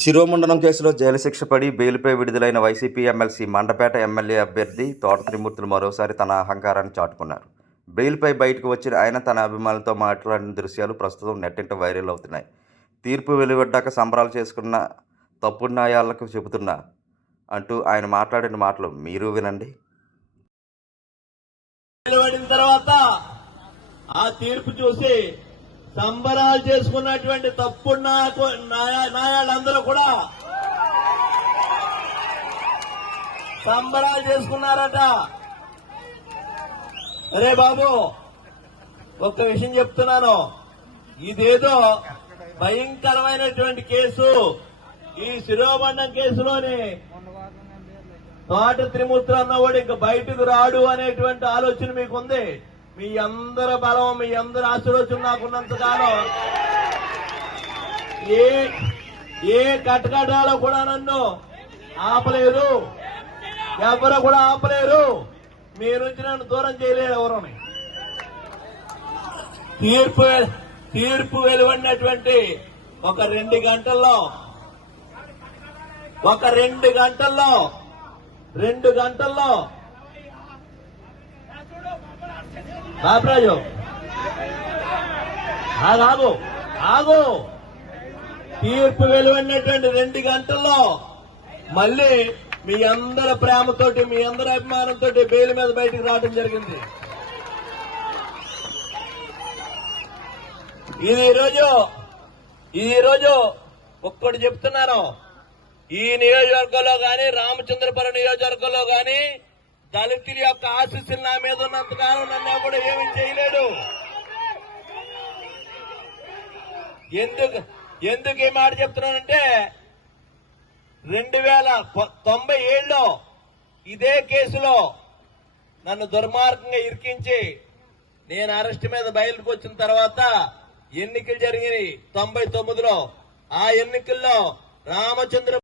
శిరోమండలం కేసులో జైలు శిక్ష పడి బెయిల్పై విడుదలైన వైసీపీ ఎమ్మెల్సీ మండపేట ఎమ్మెల్యే అభ్యర్థి తోట త్రిమూర్తులు మరోసారి తన అహంకారాన్ని చాటుకున్నారు. బెయిల్పై బయటకు వచ్చిన ఆయన తన అభిమానులతో మాట్లాడిన దృశ్యాలు ప్రస్తుతం నెట్టింట వైరల్ అవుతున్నాయి. తీర్పు వెలువడ్డాక సంబరాలు చేసుకున్న తప్పుడు న్యాయాలకు చెబుతున్నా అంటూ ఆయన మాట్లాడిన మాటలు మీరు వినండి. తర్వాత ఆ తీర్పు చూసి సంబరాలు చేసుకున్నటువంటి తప్పుడు నాయకు నాయాళ్ళందరూ కూడా సంబరాలు చేసుకున్నారట. అరే బాబు ఒక్క విషయం చెప్తున్నాను. ఇదేదో భయంకరమైనటువంటి కేసు. ఈ శిరోబండం కేసులోని తోట త్రిమూర్తులు అన్నవాడు ఇంకా బయటకు రాడు అనేటువంటి ఆలోచన మీకు ఉంది మీ అందరి బలం మీ అందరి ఆశీర్వచనం నాకున్నంతకాలం ఏ ఏ కటకటాలో కూడా నన్ను ఆపలేరు. ఎవరు కూడా ఆపలేరు. మీ నుంచి నన్ను దూరం చేయలేరు ఎవరని. తీర్పు తీర్పు వెలువడినటువంటి ఒక రెండు గంటల్లో ఒక రెండు గంటల్లో రెండు గంటల్లో బాబరాజు. ఆగు, ఆగు. తీర్పు వెలువడినటువంటి రెండు గంటల్లో మళ్ళీ మీ అందరి ప్రేమతోటి మీ అందరి అభిమానంతో బెయిల్ మీద బయటికి రావడం జరిగింది. ఇది ఈరోజు ఇది ఈరోజు ఒక్కటి చెప్తున్నాను ఈ నియోజకవర్గంలో కానీ రామచంద్రపురం నియోజకవర్గంలో కానీ దళితుల యొక్క ఆశీస్సులు నా మీద ఉన్నంతకాలం నన్ను ఎవడు ఏమి చేయలేడు. ఎందుకు ఎందుకు ఈ మాట చెప్తున్నానంటే రెండు వేల తొంభై ఏడులో ఇదే కేసులో నన్ను దుర్మార్గంగా ఇరికించి నేను అరెస్ట్ మీద బయలుకు వచ్చిన తర్వాత ఎన్నికలు జరిగినాయి. తొంభై తొమ్మిదిలో ఆ ఎన్నికల్లో రామచంద్ర